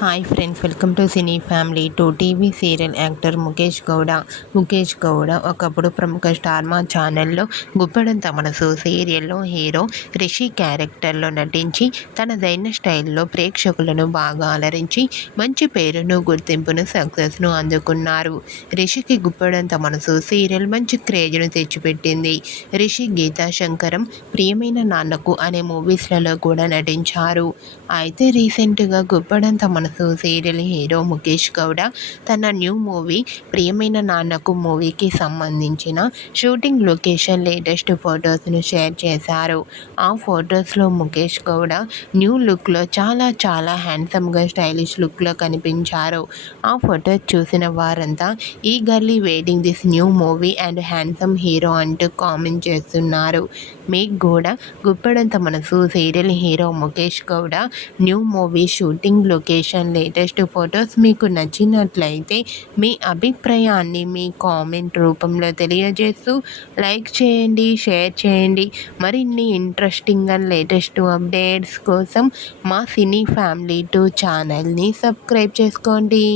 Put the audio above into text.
Hi friends, welcome to cine family. TV serial actor Mukesh Gowda ఒకప్పుడు ప్రముఖ star మా ఛానల్లో గుప్పెడంత మనసు సీరియల్లో హీరో రిషి క్యారెక్టర్లో నటించి తనదైన స్టైల్లో ప్రేక్షకులను బాగా అలరించి మంచి పేరును, గుర్తింపును, సక్సెస్ను అందుకున్నారు. రిషికి గుప్పెడంత మనసు సీరియల్ మంచి క్రేజ్ను తెచ్చిపెట్టింది. రిషి గీతా శంకరం, ప్రియమైన నాన్నకు అనే మూవీస్లలో కూడా నటించారు. అయితే రీసెంట్గా గుప్పెడంత మనసు సీరియల్ హీరో ముఖేష్ గౌడ తన న్యూ మూవీ ప్రియమైన నాన్నకు మూవీకి సంబంధించిన షూటింగ్ లొకేషన్ లేటెస్ట్ ఫొటోస్ను షేర్ చేశారు. ఆ ఫొటోస్లో ముఖేష్ గౌడ న్యూ లుక్లో చాలా హ్యాండ్సమ్గా స్టైలిష్ లుక్లో కనిపించారు. ఆ ఫొటోస్ చూసిన వారంతా eagerly waiting this new movie and handsome hero అంటూ కామెంట్ చేస్తున్నారు. మీకు కూడా Guppedantha Manasu serial hero Mukesh Gowda new movie shooting location latest photos మీకు నచ్చినట్లయితే మీ అభిప్రాయాన్ని మీ కామెంట్ రూపంలో తెలియజేస్తూ లైక్ చేయండి, షేర్ చేయండి. మరిన్ని ఇంట్రెస్టింగ్ అండ్ లేటెస్ట్ అప్డేట్స్ కోసం మా సినీ ఫ్యామిలీ 2 ఛానల్ని సబ్స్క్రైబ్ చేసుకోండి.